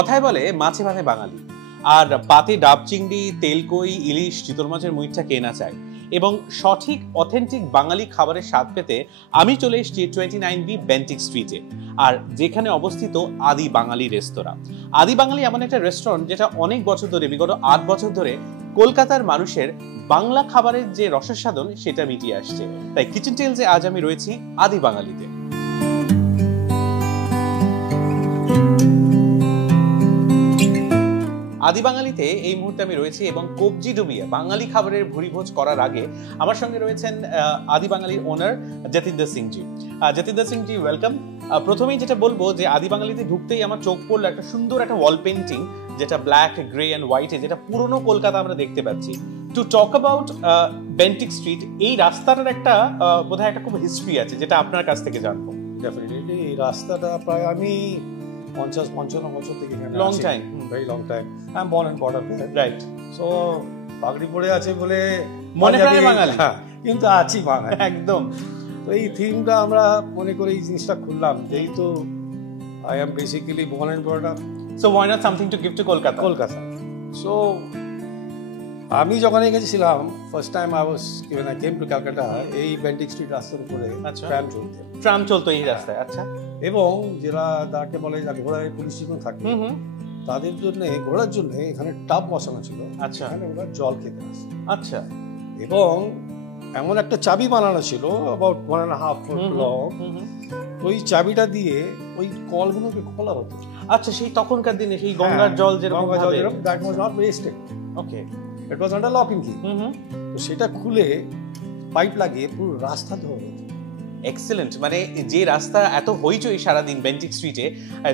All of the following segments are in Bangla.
কথায় বলে মাছে ভাতে বাঙালি, আর পাতে ডাব চিংড়ি, তেলকই, ইলিশ, চিতল মাছের মুইঠা কে না চায়। এবং সঠিক অথেন্টিক বাঙালি খাবারের স্বাদ পেতে আমি চলে এসেছি 29B বেন্টিক স্ট্রিটে, আর যেখানে অবস্থিত আদি বাঙালি রেস্তোরাঁ। আদি বাঙালি এমন একটা রেস্টুরেন্ট যেটা অনেক বছর ধরে, বিগত 8 বছর ধরে কলকাতার মানুষের বাংলা খাবারের যে রসাস্বাদন সেটা মিটিয়ে আসছে। তাই কিচেন টেলসে আজ আমি রয়েছি আদি বাঙালিতে। আদি বাঙালিতে এই মুহূর্তে আমি রয়েছি এবং কবজি ডুবিয়ে বাঙালি খাবারের ভুরিভোজ করার আগে আমার সঙ্গে রয়েছেন আদি বাঙালির ওনার যতীন্দ্র সিংজি। যতীন্দ্র সিংজি, ওয়েলকাম। প্রথমেই যেটা বলবো যে আদি বাঙালিতে ঢুকতেই আমার চোখ পড়লো একটা সুন্দর একটা ওয়াল পেন্টিং, যেটা ব্ল্যাক, গ্রে অ্যান্ড হোয়াইটে, যেটা পুরনো কলকাতা আমরা দেখতে পাচ্ছি। To talk about Bentinck street, এই রাস্তাটার একটা বোধহয় একটা খুব হিস্ট্রি আছে, যেটা আপনার কাছ থেকে জানবো। ডেফিনেটলি এই রাস্তাটা প্রায় আমি 50-55 বছর থেকে এখানে long time, very long time. I am born and brought up here, right. So পাগড়ি পরে আছে বলে মনে হয় বাঙালি, কিন্তু আছি বাঙালি একদম। তো এই থিমটা আমরা মনে করে এই জিনিসটা খুললাম, যেহেতু I am basically born and brought up, so why not something to give to Kolkata. So আমি যখন গেছিলাম first time I came to Calcutta, এই বেন্টিক স্ট্রিট রাস্তার উপরে ট্রাম চলতো এই রাস্তায়। আচ্ছা। এবং যারা তাকে বলে ঘোড়ার পুলিশ স্টেশন থাকে, তাদের জন্য ঘোড়ার জন্য এখানে টাব বসানো ছিল। আচ্ছা। এখানে ওরা জল খেতে আসে। আচ্ছা। এবং এমন একটা চাবি বানানো ছিল অ্যাবাউট 1.5 ফুট লং, ওই চাবিটা দিয়ে ওই কলগুলোকে খোলা হতো। আচ্ছা, সেই তখনকার দিনে সেই গঙ্গার জল যেরকম that was not wasted, okay, it was under lock and কি। তো সেটা খুলে পাইপ লাগিয়ে পুরো রাস্তা ধোয়া হতো। এক্সেলেন্ট। মানে যে রাস্তা এত হইচই সারাদিন বেন্টিক স্ট্রিটে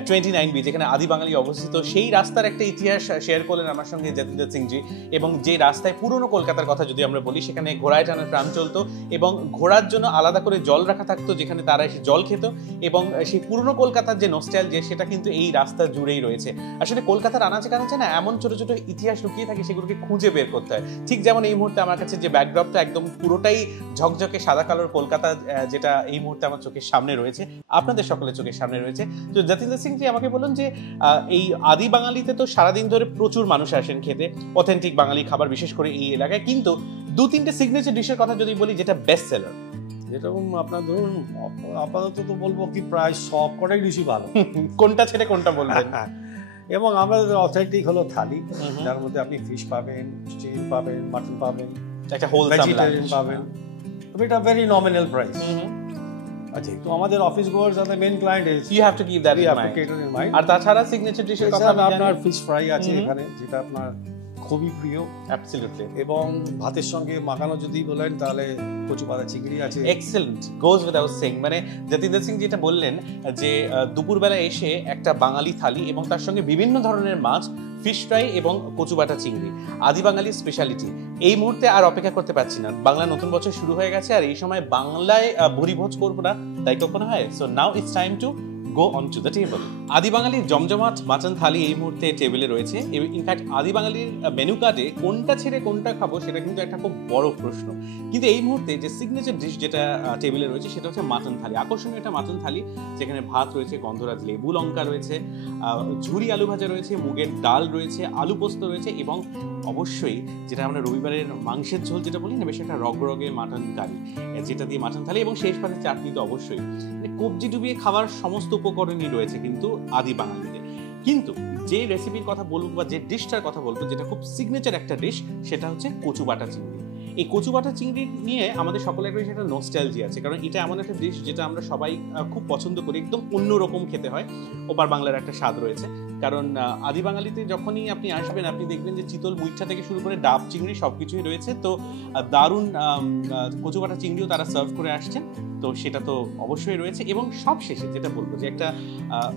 29B, যেখানে আদি বাঙালি অবস্থিত, সেই রাস্তার একটা ইতিহাস শেয়ার করলেন আমার সঙ্গে যতীন্দ্র সিংজি। এবং যে রাস্তায় পুরনো কলকাতার কথা যদি আমরা বলি, সেখানে ঘোড়ায় টানা ট্রাম চলতো এবং ঘোড়ার জন্য আলাদা করে জল রাখা থাকতো, যেখানে তারা এসে জল খেত। এবং সেই পুরনো কলকাতার যে নস্টালজিয়া, সেটা কিন্তু এই রাস্তা জুড়েই রয়েছে। আসলে কলকাতার আনাচে কানাচে না এমন ছোট ছোট ইতিহাস লুকিয়ে থাকে, সেগুলোকে খুঁজে বের করতে হয়। ঠিক যেমন এই মুহূর্তে আমার কাছে যে ব্যাকড্রপটা একদম পুরোটাই ঝকঝকে সাদা কালোর কলকাতা, যেটা এই মুহূর্তে আমার চোখের সামনে রয়েছে, আপনাদের সকলের চোখের সামনে রয়েছে। তো যতীন্দ্র সিংজি আমাকে বলুন যে এই আদি বাঙালিতে তো সারাদিন ধরে প্রচুর মানুষ আসেন খেতে অথেন্টিক বাঙালি খাবার, বিশেষ করে এই এলাকায়, কিন্তু 2-3টে সিগনেচার ডিশের কথা যদি বলি, যেটা বেস্ট সেলার, যেরকম আপনার ধরুন আপাতত তো বলবো কি প্রায় সব কটাই ডিশই ভালো, কোনটা ছেড়ে কোনটা বলবেন? এবং আমাদের অথেন্টিক হলো থালি, যার মধ্যে আপনি ফিশ পাবেন, চিকেন পাবেন, মাটন পাবেন, একটা হোলসাম ভেজিটেরিয়ান পাবেন, তবে এটা ভেরি নমিনাল প্রাইস। আচ্ছা, তো আমাদের অফিস গোয়ার্স আর the main client is, you have to keep that in mind. আর তাছাড়া সিগনেচার ডিশের কথা আপনার ফিশ ফ্রাই আছে এখানে, যেটা আপনার খুবই প্রিয়। অ্যাবসলিউটলি। এবং ভাতের সঙ্গে মাখানো যদি বলেন, তাহলে কচু পাতা চিংড়ি আছে। Excellent, goes without saying. মানে যতীন্দ্র সিং যেটা বললেন যে দুপুরবেলা এসে একটা বাঙালি থালি এবং তার সঙ্গে বিভিন্ন ধরনের মাছ, ফিশ ফ্রাই এবং কচু বাটা চিংড়ি, আদি বাঙালির স্পেশালিটি। এই মুহূর্তে আর অপেক্ষা করতে পারছি না, বাংলা নতুন বছর শুরু হয়ে গেছে, আর এই সময় বাংলায় ভুরিভোজ করবো না, তাই কখনো হয়। So now it's time to go on to the table. আদি বাঙালির জমজমাট মাটন থালি এই মুহূর্তে টেবিলে রয়েছে। ইনফ্যাক্ট আদি বাঙালির মেনু কার্ডে কোনটা ছেড়ে কোনটা খাবো, সেটা কিন্তু একটা খুব বড় প্রশ্ন। কিন্তু এই মুহূর্তে যে সিগনেচার ডিশ যেটা টেবিলে রয়েছে, সেটা হচ্ছে মাটন থালি। আকর্ষণীয় একটা মাটন থালি, যেখানে ভাত রয়েছে, গন্ধরাজ লেবু লঙ্কা রয়েছে, ঝুরি আলু ভাজা রয়েছে, মুগের ডাল রয়েছে, আলু পোস্ত রয়েছে, এবং অবশ্যই যেটা আমরা রবিবারের মাংসের ঝোল যেটা বলি না, বেশ একটা রগরগে মাটন কারি, যেটা দিয়ে মাটন থালি, এবং শেষ পাতে চাটনি তো অবশ্যই। কবজি ডুবিয়ে খাবার সমস্ত উপকরণই রয়েছে কিন্তু আদি বাঙালিতে। কিন্তু যে রেসিপির কথা বলবো বা যে ডিশটার কথা বলবো, যেটা খুব সিগনেচার একটা ডিশ, সেটা হচ্ছে কচু বাটা চিংড়ি। এই কচু বাটা চিংড়ি নিয়ে আমাদের সকলের রয়েছে একটা নস্টালজি আছে, কারণ এটা এমন একটা ডিশ যেটা আমরা সবাই খুব পছন্দ করি, একদম অন্যরকম খেতে হয়, ওপার বাংলার একটা স্বাদ রয়েছে। কারণ আদি বাঙালিতে যখনই আপনি আসবেন, আপনি দেখবেন যে চিতল মুইঠা থেকে শুরু করে ডাব চিংড়ি সবকিছুই রয়েছে। তো দারুণ কচু বাটা চিংড়িও তারা সার্ভ করে আসছেন, তো সেটা তো অবশ্যই রয়েছে। এবং সব শেষে যেটা বলবো, যে একটা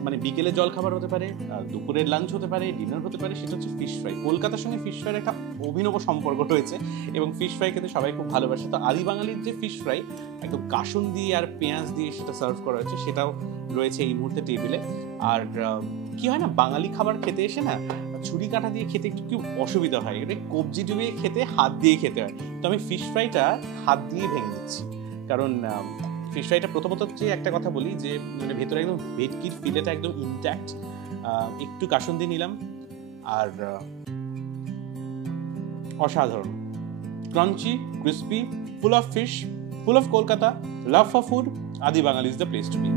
মানে বিকেলে জল খাবার হতে পারে, দুপুরের লাঞ্চ হতে পারে, ডিনার হতে পারে, সেটা হচ্ছে ফিশ ফ্রাই। কলকাতার সঙ্গে ফিশ ফ্রাইয়ের একটা অভিনব সম্পর্ক রয়েছে এবং ফিশ ফ্রাই খেতে সবাই খুব ভালোবাসে। তো আদি বাঙালির যে ফিশ ফ্রাই একদম কাসুন দিয়ে আর পেঁয়াজ দিয়ে সেটা সার্ভ করা হচ্ছে, সেটাও রয়েছে এই মুহূর্তে টেবিলে। আর কি হয় না, বাঙালি খাবার খেতে এসে না ছুরি কাঁটা দিয়ে খেতে একটু কি অসুবিধা হয়, এটা কবজি ডুবিয়ে খেতে হাত দিয়ে খেতে হয়। তো আমি ফিশ ফ্রাইটা হাত দিয়ে ভেঙে দিচ্ছি, কারণ ফিশ ফ্রাইটা প্রথমত যে একটা কথা বলি, যে মানে ভেতরে একদম ভেটকির ফিলেটা একদম ইনট্যাক্ট, একটু কাসুন্দি নিলাম, আর অসাধারণ, crunchy, crispy, full of fish, full of Kolkata, love for food, Adi Bangali is the place to B.